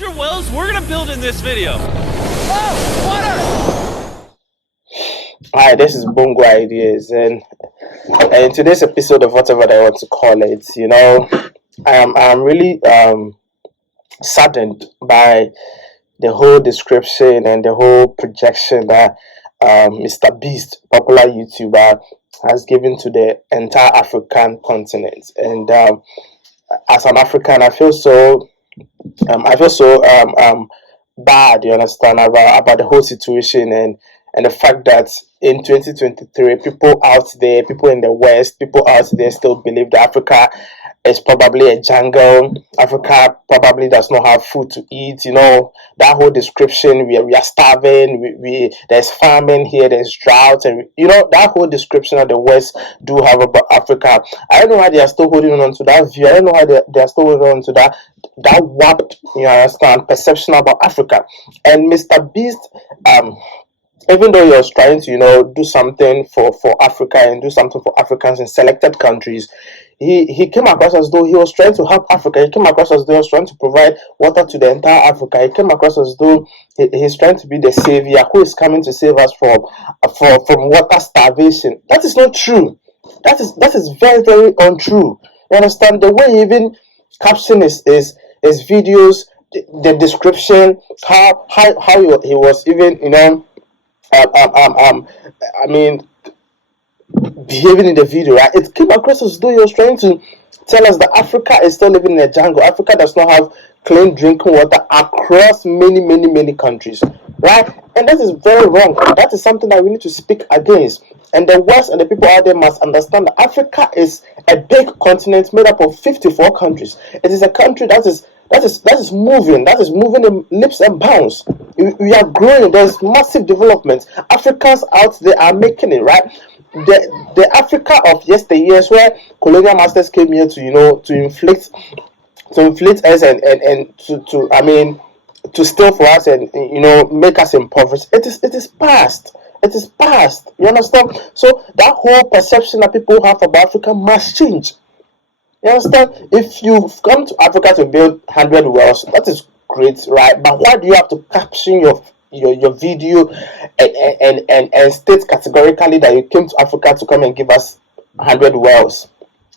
100 wells we're gonna build in this video. Oh, water! Hi, this is Bongo Ideas, and in today's episode of whatever I want to call it, I'm really saddened by the whole description and the whole projection that Mr. Beast, popular YouTuber, has given to the entire African continent. And as an African, I feel so bad, you understand, about the whole situation, and the fact that in 2023, people in the West, people out there still believe that Africa is probably a jungle. Africa probably does not have food to eat. That whole description, we are starving, we there's famine here, there's drought, and that whole description that the West do have about Africa. I don't know why they are still holding on to that view. I don't know why they are still holding on to that warped, you understand, perception about Africa. And Mr. Beast, even though he was trying to, do something for Africa and do something for Africans in selected countries, he came across as though he was trying to help Africa. He came across as though he was trying to provide water to the entire Africa. He came across as though he's trying to be the savior who is coming to save us from water starvation. That is not true. That is very, very untrue. You understand? The way he even caption his videos, the description, how he was even, I mean, behaving in the video, right? It came across as though he was trying to tell us that Africa is still living in a jungle. Africa does not have clean drinking water across many countries, right? And that is very wrong. That is something that we need to speak against. And the West and the people out there must understand that Africa is a big continent made up of 54 countries. It is a country that is moving in leaps and bounds. We are growing. There's massive development. Africans out there are making it, right? The Africa of yesteryears, where colonial masters came here to inflict us and to steal for us and make us impoverished. It is past. It is past. You understand? So that whole perception that people have about Africa must change. You understand? If you've come to Africa to build 100 wells, that is great, right? But why do you have to caption your video and state categorically that you came to Africa to come and give us 100 wells?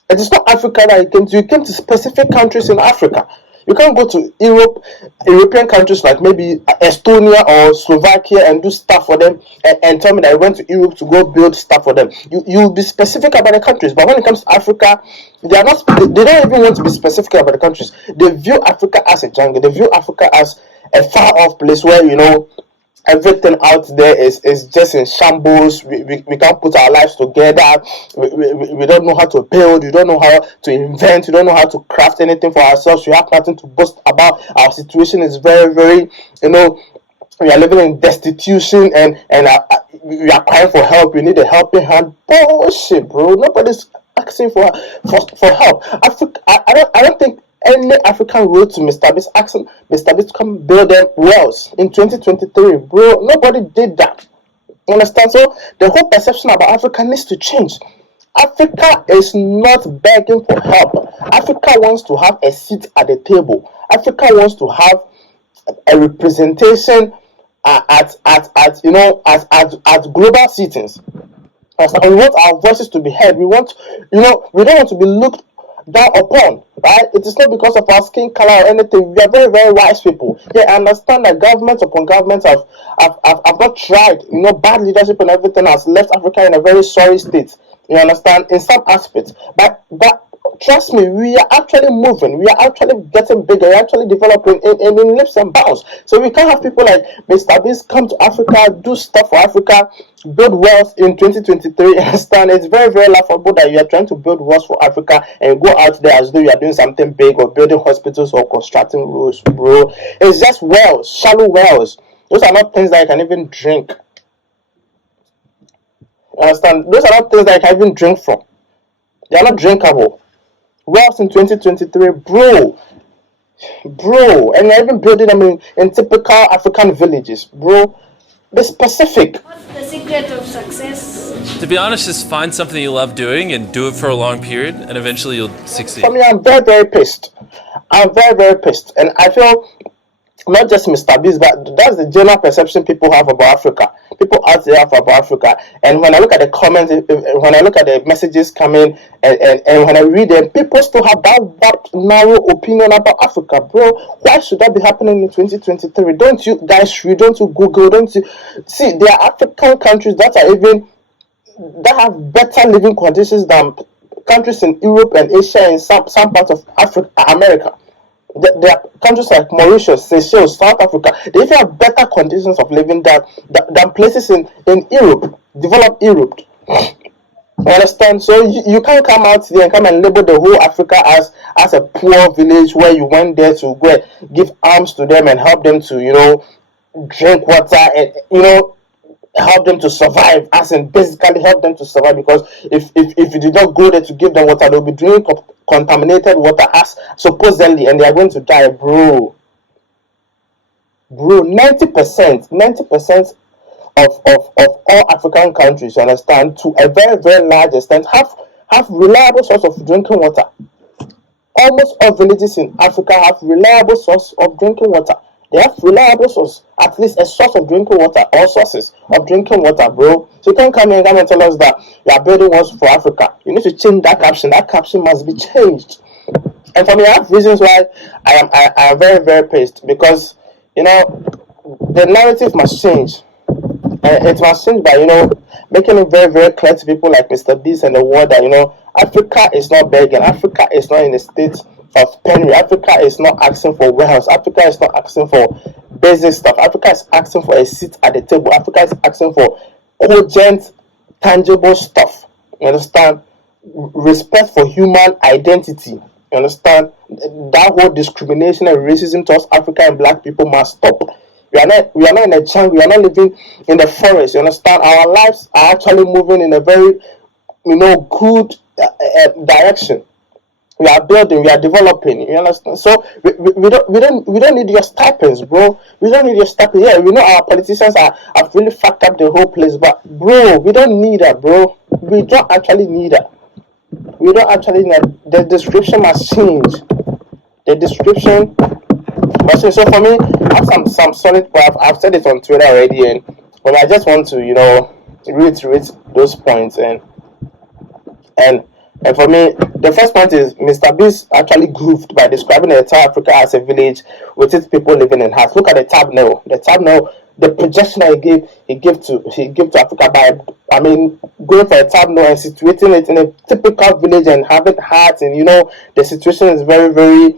It is not Africa that you came to. You came to specific countries in Africa. You can't go to European countries like maybe Estonia or Slovakia and do stuff for them and tell me that I went to Europe to go build stuff for them. You'll be specific about the countries, but when it comes to Africa, they don't even want to be specific about the countries. They view Africa as a jungle. They view Africa as a far off place where everything out there is just in shambles. We can't put our lives together. We don't know how to build. We don't know how to invent. We don't know how to craft anything for ourselves. We have nothing to boast about. Our situation is very, very, we are living in destitution and we are crying for help. We need a helping hand. Bullshit, bro. Nobody's asking for help. I don't think any African wrote to Mr. Beast asking Mr. Beast to come build them wells in 2023, bro. Nobody did that. You understand? So the whole perception about Africa needs to change. Africa is not begging for help. Africa wants to have a seat at the table. Africa wants to have a representation at global settings. And we want our voices to be heard. We don't want to be looked down upon, right? It is not because of our skin color or anything. We are very, very wise people. Yeah, I understand that governments upon governments have not tried. Bad leadership and everything has left Africa in a very sorry state. You understand? In some aspects, but trust me, we are actually moving. We are actually getting bigger. We are actually developing in leaps and bounds. So we can't have people like Mr. Beast come to Africa, do stuff for Africa, build wealth in 2023. Understand? It's very, very laughable that you are trying to build wealth for Africa and go out there as though you are doing something big or building hospitals or constructing roads, bro. It's just wells, shallow wells. Those are not things that you can even drink. Understand? Those are not things that you can even drink from. They are not drinkable. Wells in 2023, bro, and you're even building them in typical African villages, bro. Be specific. What's the secret of success? To be honest, just find something you love doing and do it for a long period, and eventually you'll succeed. For me, I'm very, very pissed. I'm very, very pissed, and I feel not just Mr. Beast, but that's the general perception people have about Africa. People out there have about Africa. And when I look at the comments, when I look at the messages coming, and when I read them, people still have that narrow opinion about Africa, bro. Why should that be happening in 2023? Don't you guys read? Don't you Google? Don't you see? There are African countries that have better living conditions than countries in Europe and Asia and some parts of Africa, America. There are countries like Mauritius, Seychelles, South Africa. They even have better conditions of living than places in Europe, developed Europe. You understand? So you can't come out there and come and label the whole Africa as a poor village where you went there to go and give alms to them and help them to drink water and help them to survive, as in basically help them to survive, because if you did not go there to give them water, they'll be drinking contaminated water as supposedly, and they are going to die, bro. 90% of all African countries, you understand, to a very, very large extent, have reliable source of drinking water. Almost all villages in Africa have reliable source of drinking water. They have reliable source, at least a source of drinking water, or sources of drinking water, bro. So you can't come and tell us that you are building walls for Africa. You need to change that caption. That caption must be changed. And for me, I have reasons why I am very, very pissed, because the narrative must change. It must change by making it very, very clear to people like Mr. Beast and the world that Africa is not begging. Africa is not in a state of penury. Africa is not asking for warehouse. Africa is not asking for basic stuff. Africa is asking for a seat at the table. Africa is asking for urgent, tangible stuff. You understand? Respect for human identity. You understand? That whole discrimination and racism towards Africa and black people must stop. We are not in a jungle. We are not living in the forest. You understand? Our lives are actually moving in a very, good direction. We are building, we are developing. You understand? So we don't need your stipends, bro. We don't need your stipends. Yeah, we know our politicians have really fucked up the whole place, but bro, we don't need that, bro. We don't actually need that. We don't actually need that. The description must change. The description must change. So for me, I have some solid. I've said it on Twitter already, but I just want to reiterate those points and for me, the first point is Mr. Beast actually goofed by describing the entire Africa as a village with its people living in huts. Look at the thumbnail. The thumbnail, the projection that he gave to Africa by going for a thumbnail and situating it in a typical village and having huts, and the situation is very, very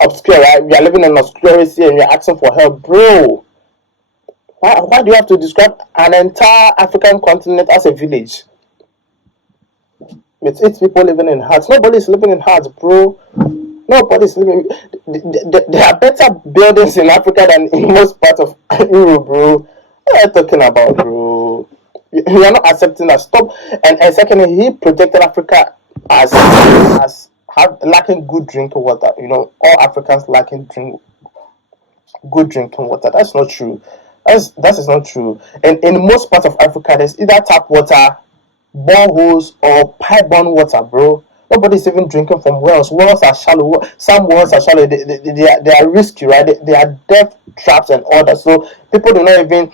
obscure, right? We are living in obscurity and we are asking for help, bro. Why do you have to describe an entire African continent as a village? With 8 people living in huts. Nobody's living in huts, bro. Nobody's living. There are better buildings in Africa than in most parts of Europe, bro. What are you talking about, bro? You are not accepting that. Stop. And secondly, he projected Africa as lacking good drinking water. All Africans lacking good drinking water. That's not true. That is not true. And in most parts of Africa, there's either tap water, boreholes, or pipe-borne water, bro. Nobody's even drinking from wells. Wells are shallow. Some wells are shallow. They are risky, right? They are death traps and all that. So people do not even,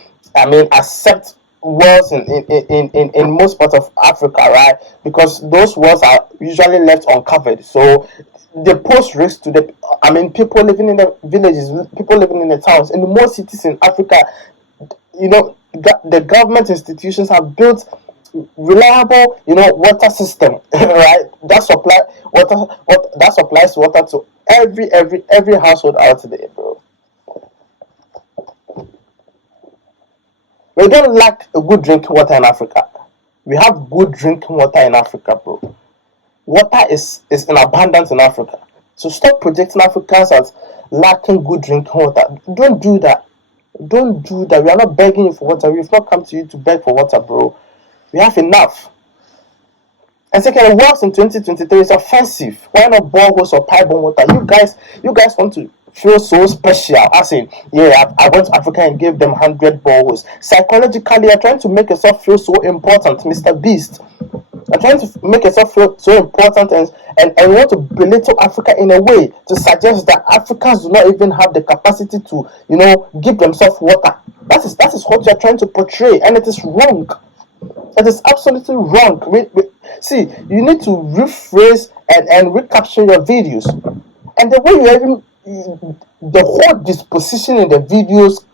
accept wells in most parts of Africa, right? Because those wells are usually left uncovered. So they pose risk to people living in the villages, people living in the towns. In the most cities in Africa, the government institutions have built reliable, water system, right? That supplies water to every household out there, bro. We don't lack a good drinking water in Africa. We have good drinking water in Africa, bro. Water is in abundance in Africa. So stop projecting Africans as lacking good drinking water. Don't do that. Don't do that. We are not begging you for water. We've not come to you to beg for water, bro. We have enough. And second, wells in 2023 is offensive. Why not boreholes or pipe-borne water? You guys want to feel so special. As in, I went to Africa and gave them 100 boreholes. Psychologically, you're trying to make yourself feel so important, Mr. Beast. You're trying to make yourself feel so important, and want to belittle Africa in a way to suggest that Africans do not even have the capacity to, give themselves water. That is what you're trying to portray, and it is wrong. It is absolutely wrong. See, you need to rephrase and recapture your videos, and the way you even the whole disposition in the videos,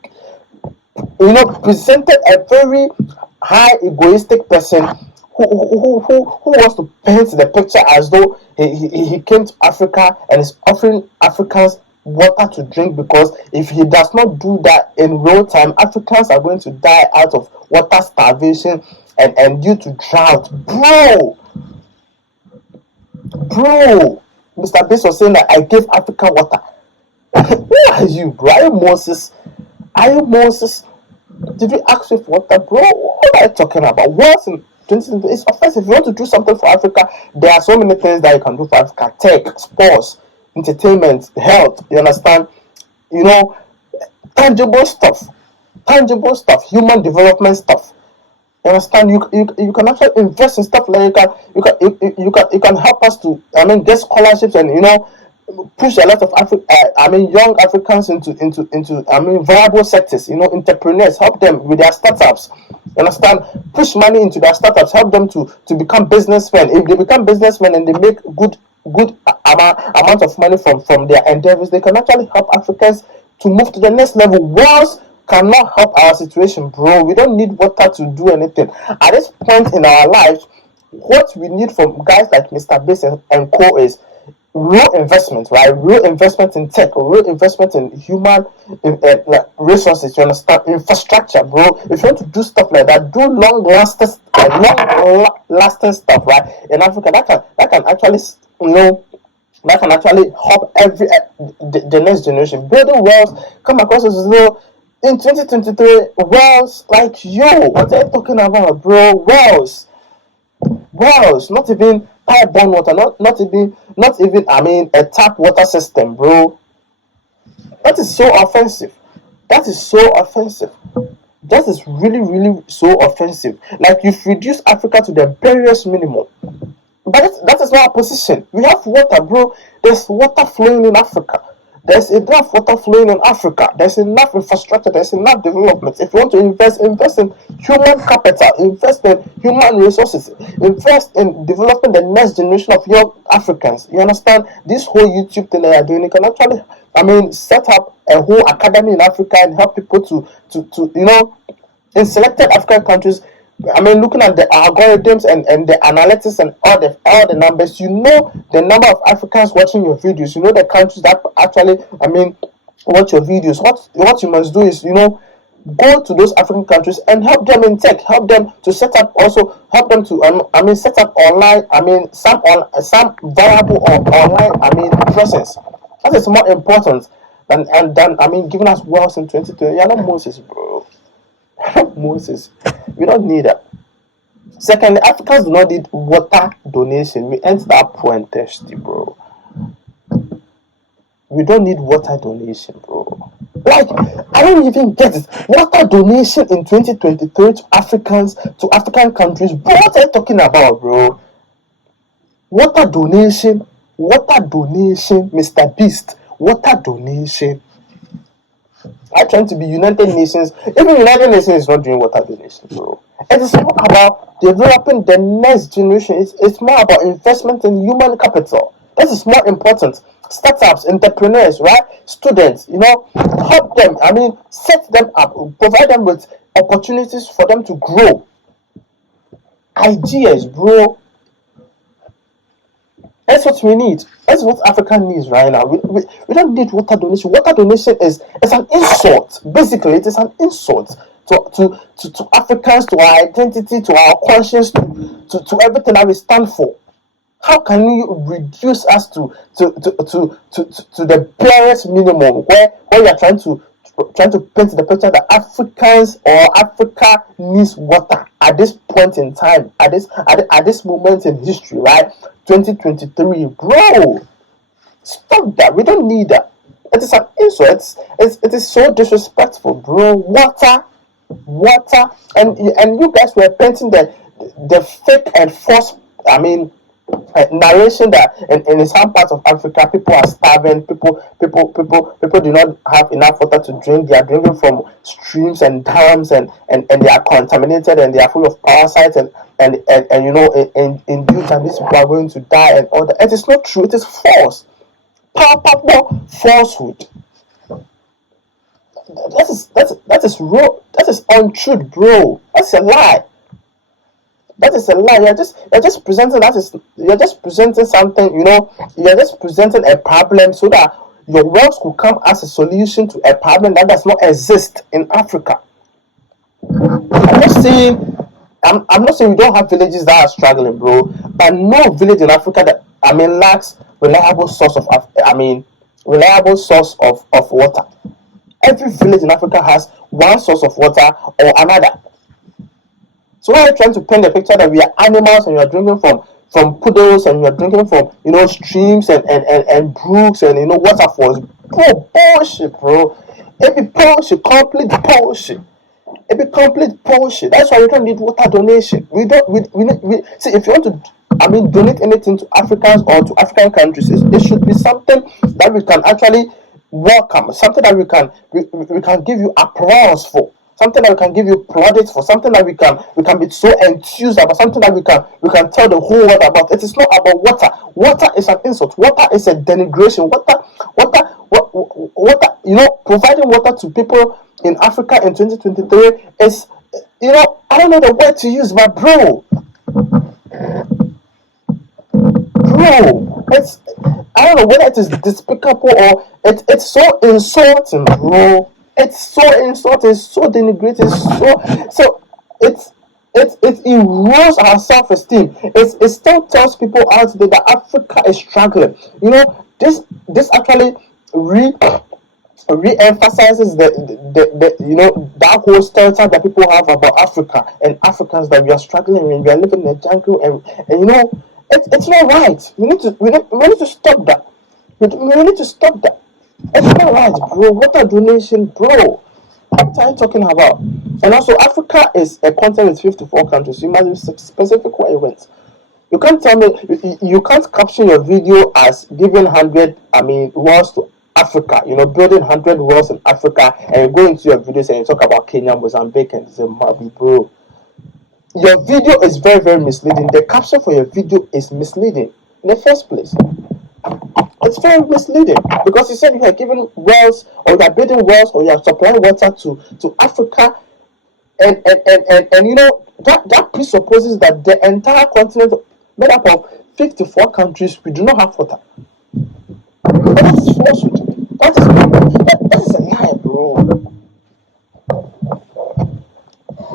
presented a very high egoistic person who wants to paint the picture as though he came to Africa and is offering Africans water to drink, because if he does not do that in real time, Africans are going to die out of water starvation and due to drought. Bro, Mr. Bass was saying that I gave Africa water. Who are you, bro? Are you Moses? Did we ask you for water, bro? What are you talking about? What's in 2020? It's offensive. If you want to do something for Africa, there are so many things that you can do for Africa: tech, sports, entertainment, health. You understand? Tangible stuff, human development stuff. You understand? You can actually invest in stuff like you can help us to get scholarships and push a lot of young Africans into viable sectors. Entrepreneurs, help them with their startups. You understand? Push money into their startups, help them to become businessmen. If they become businessmen and they make good amount of money from their endeavors, they can actually help Africans to move to the next level. Wars cannot help our situation, bro. We don't need water to do anything. At this point in our lives, what we need from guys like Mr. Bass and co is real investment, right? Real investment in tech, real investment in human resources. You understand? Infrastructure, bro. If you want to do stuff like that, do long lasting stuff, right? In Africa, that can actually that can actually help the next generation. Building wells come across as though in 2023, wells like, yo, what are you talking about, bro? Wells, not even pipe-borne water, not even a tap water system, bro. That is so offensive. That is really, really so offensive. Like, you've reduced Africa to the barest minimum. But that is not our position. We have water, bro. There's water flowing in Africa. There's enough water flowing in Africa. There's enough infrastructure. There's enough development. If you want to invest in human capital, invest in human resources, invest in developing the next generation of young Africans. You understand? This whole YouTube thing that you're doing, you can actually, set up a whole academy in Africa and help people to in selected African countries. Looking at the algorithms and the analytics and all the numbers, the number of Africans watching your videos, the countries that actually, watch your videos. What you must do is, go to those African countries and help them in tech, help them to set up set up online, some viable or online, presence. That is more important than giving us wells in 2020. You're not Moses, bro. Moses, we don't need that. Secondly, Africans do not need water donation. We end that point thirsty, bro. We don't need water donation, bro. Like, I don't even get it. Water donation in 2023 to African countries. Bro, what are you talking about, bro? Water donation, Mr. Beast. Water donation. I'm trying to be United Nations. Even United Nations is not doing water donation, bro. It is more about developing the next generation. It's more about investment in human capital. This is more important. Startups, entrepreneurs, right? Students, help them. Set them up, provide them with opportunities for them to grow. Ideas, bro. That's what we need. That's what Africa needs right now. We don't need water donation. Water donation is an insult. Basically, it is an insult to Africans, to our identity, to our conscience, to everything that we stand for. How can you reduce us to the barest minimum where you're trying to paint the picture that Africans or Africa needs water at this point in time, at this moment in history, right? 2023, bro. Stop that. We don't need that. It is an insult. It is so disrespectful, bro. Water, and you guys were painting the fake and false I mean, narration that in some parts of Africa people are starving, people do not have enough water to drink. They are drinking from streams and dams, and they are contaminated, and they are full of parasites, and you know, in due time these people are going to die and all that. It is not true. It is false. Palpable falsehood. That is raw. That is untruth, bro. That's a lie. That is a lie. You're just presenting that is you're just presenting something, you know, you're just presenting a problem so that your words could come as a solution to a problem that does not exist in Africa. I'm not saying I'm not saying we don't have villages that are struggling, bro, but no village in Africa that lacks reliable source of reliable source of water. Every village in Africa has one source of water or another. So why are you trying to paint the picture that we are animals and you are drinking from puddles and you are drinking from, you know, streams and brooks and, you know, waterfalls? Bro, bullshit, bro. It be bullshit, complete bullshit. It be complete bullshit. That's why we don't need water donation. We see, if you want to donate anything to Africans or to African countries, it should be something that we can actually welcome, something that we can give you applause for, something that we can give you plaudits for, something that we can be so enthused about, something that we can tell the whole world about. It is not about water. Water is an insult. Water is a denigration. Water, you know, providing water to people in Africa in 2023 is, you know, I don't know the word to use, but bro, it's, I don't know whether it is despicable or it's so insulting, bro. It's so insulting, it's so denigrating, so it erodes our self-esteem. It still tells people out there that Africa is struggling. You know, this actually re-emphasizes the you know, that whole stereotype that people have about Africa and Africans, that we are struggling and we are living in the jungle, and you know, it's not right. We need to stop that. We need to stop that. It's not right, bro. Water donation, bro. What are you talking about? And also, Africa is a continent with 54 countries. You must be specific where you went. You can't tell me, you can't caption your video as giving 100 wells to Africa, you know, building 100 wells in Africa, and you go into your videos and you talk about Kenya, Mozambique, and Zimbabwe, bro. Your video is very, very misleading. The caption for your video is misleading in the first place. It's very misleading because you said you are giving wells, or you are building wells, or you are supplying water to Africa, and you know, that presupposes that the entire continent made up of 54 countries, we do not have water. That is falsehood. That is a lie, bro.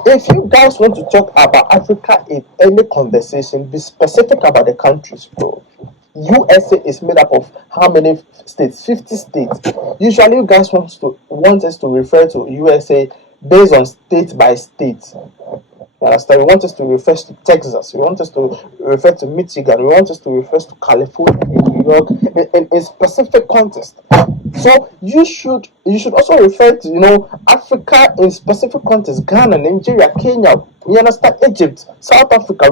If you guys want to talk about Africa in any conversation, be specific about the countries, bro. USA is made up of how many states? 50 states. Usually you guys want us to refer to USA based on state by state. You understand? We want us to refer to Texas. We want us to refer to Michigan. We want us to refer to California, New York, in specific context. So you should also refer to, you know, Africa in specific context. Ghana, Nigeria, Kenya. You understand? Egypt, South Africa.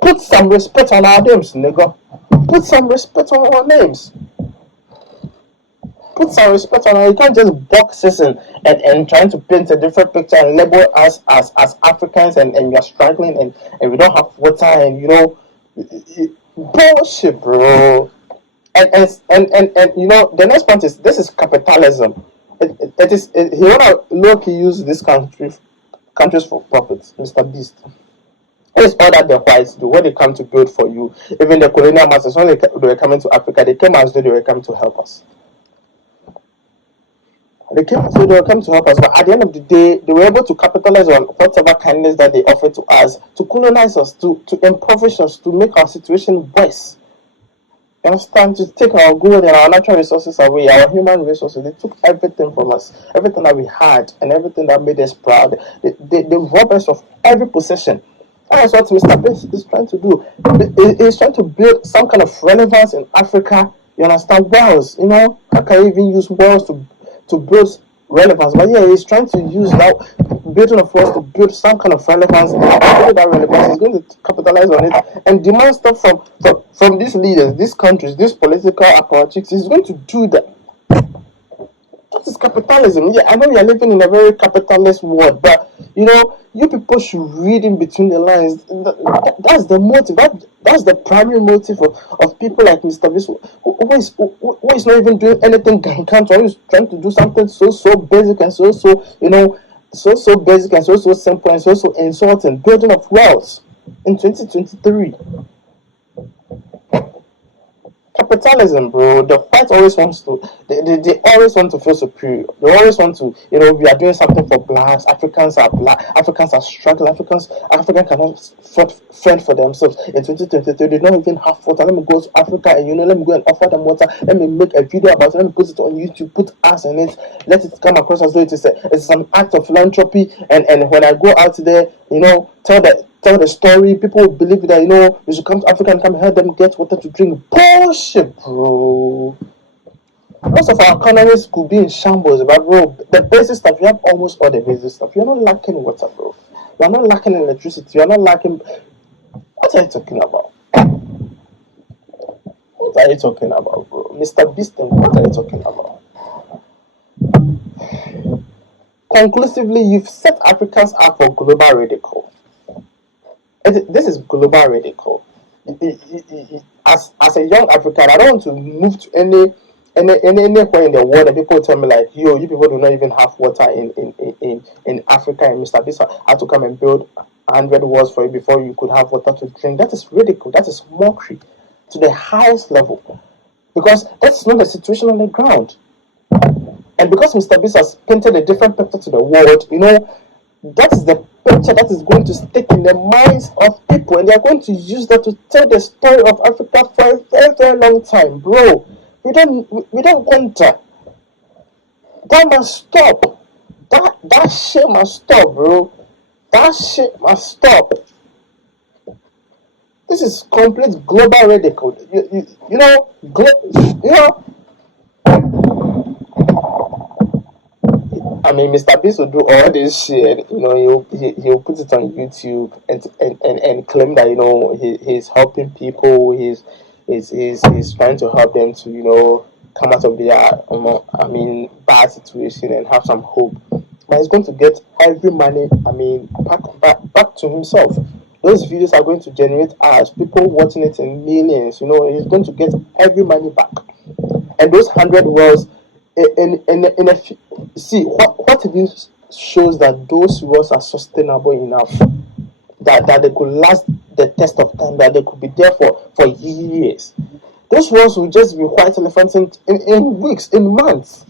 Put some respect on our names, nigga. Put some respect on our names. Put some respect on our. You can't just box us and trying to paint a different picture and label us as Africans and we are struggling and we don't have water, and you know, bullshit, bro. And you know, the next point is, this is capitalism. He wanna low-key use this countries for profits, Mr. Beast. It's all that the whites do when they come to build for you. Even the colonial masters, when they were coming to Africa, they came as though they were coming to help us. They came as though they were coming to help us, but at the end of the day, they were able to capitalize on whatever kindness that they offered to us, to colonize us, to impoverish us, to make our situation worse. You understand? To take our gold and our natural resources away, our human resources. They took everything from us, everything that we had, and everything that made us proud. They robbed us of every possession. That's what Mr. Best is trying to do. He's trying to build some kind of relevance in Africa. You understand? Wells, you know, how can you even use wells to build relevance? But yeah, he's trying to use that building of force to build some kind of relevance. And that relevance is going to capitalize on it and demand stuff from these leaders, these countries, these political apparatus. Is going to do that. That is capitalism. Yeah, I know we are living in a very capitalist world, but you people should read in between the lines. That's the motive. That's the primary motive of people like Mr. Bis, who is not even doing anything gangan, who is trying to do something so basic and so basic and so simple and so insulting, building of wealth in 2023. Capitalism, bro. The white always wants to. They always want to feel superior. They always want to. We are doing something for blacks. Africans are black. Africans are struggling. Africans cannot fend for themselves. In 2023, they don't even have water. Let me go to Africa and let me go and offer them water. Let me make a video about it. Let me put it on YouTube. Put us in it. Let it come across as though it's an act of philanthropy. And when I go out there, tell the story, people will believe that, we should come to Africa and come help them get water to drink. Bullshit, bro. Most of our economies could be in shambles, but bro, the basic stuff, you have almost all the basic stuff. You're not lacking water, bro. You're not lacking electricity. You're not lacking. What are you talking about? What are you talking about, bro? Mr. Beaston, what are you talking about? Conclusively, you've set Africans up for global ridicule. This is global ridicule. As a young African, I don't want to move to anywhere in the world and people tell me like, yo, you people do not even have water in Africa, and Mr. Bisa had to come and build 100 wells for you before you could have water to drink. That is ridicule. That is mockery to the highest level, because that's not the situation on the ground. And because Mr. Bisa has painted a different picture to the world, that is the picture that is going to stick in the minds of people, and they are going to use that to tell the story of Africa for a very, very long time, bro. We don't want that. That must stop. That shit must stop, bro. That shit must stop. This is complete global ridicule. I mean, Mr. Beast will do all this shit. He'll put it on YouTube and claim that he's helping people. He's trying to help them to come out of their bad situation and have some hope. But he's going to get every money back to himself. Those videos are going to generate ads, people watching it in millions. He's going to get every money back, and those 100 wells. See what it is shows that those wells are sustainable enough that they could last the test of time, that they could be there for years. Those wells will just be white elephants in weeks, in months,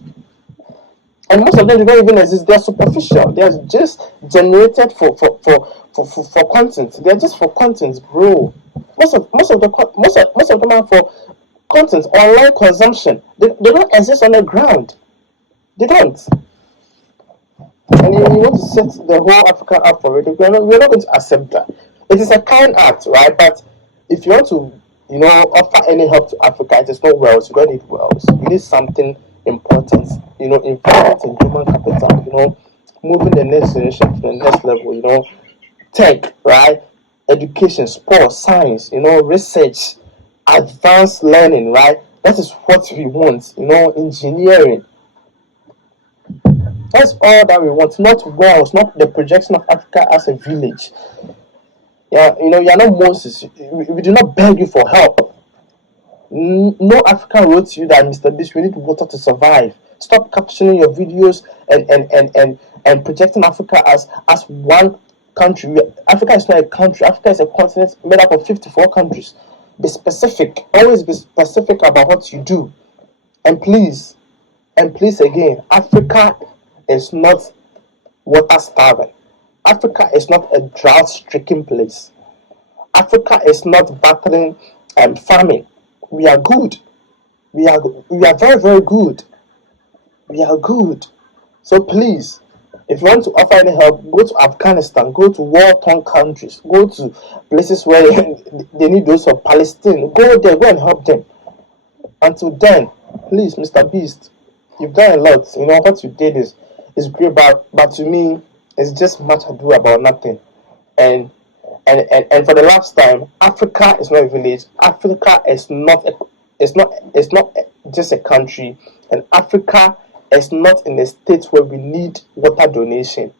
and most of them don't even exist. They're superficial. They're just generated for content. They're just for content, bro. Most of them are for content, online consumption. They don't exist on the ground. They don't. And you want to set the whole Africa up for it. We're not going to accept that. It is a kind act, right? But if you want to, offer any help to Africa, it is not wells. You don't need wells. You need something important. Investment in human capital. Moving the next generation to the next level. Tech, right? Education, sports, science. Research. Advanced learning, right? That is what we want, engineering. That's all that we want, not wells, not the projection of Africa as a village. Yeah, you're not Moses. We do not beg you for help. No African wrote to you that, Mr. Bish, we need water to survive. Stop captioning your videos and projecting Africa as one country. Africa is not a country. Africa is a continent made up of 54 countries. Be specific. Always be specific about what you do. And please again, Africa is not water starving. Africa is not a drought-stricken place. Africa is not battling famine. We are good. We are very, very good. We are good. So please, if you want to offer any help, go to Afghanistan, go to war-torn countries, go to places where they need those of Palestine. Go there, go and help them. Until then, please, Mr. Beast, you've done a lot. What you did is great, but to me, It's just much ado about nothing. And and for the last time, Africa is not a village. Africa is not it's not just a country, and Africa is not in a state where we need water donation.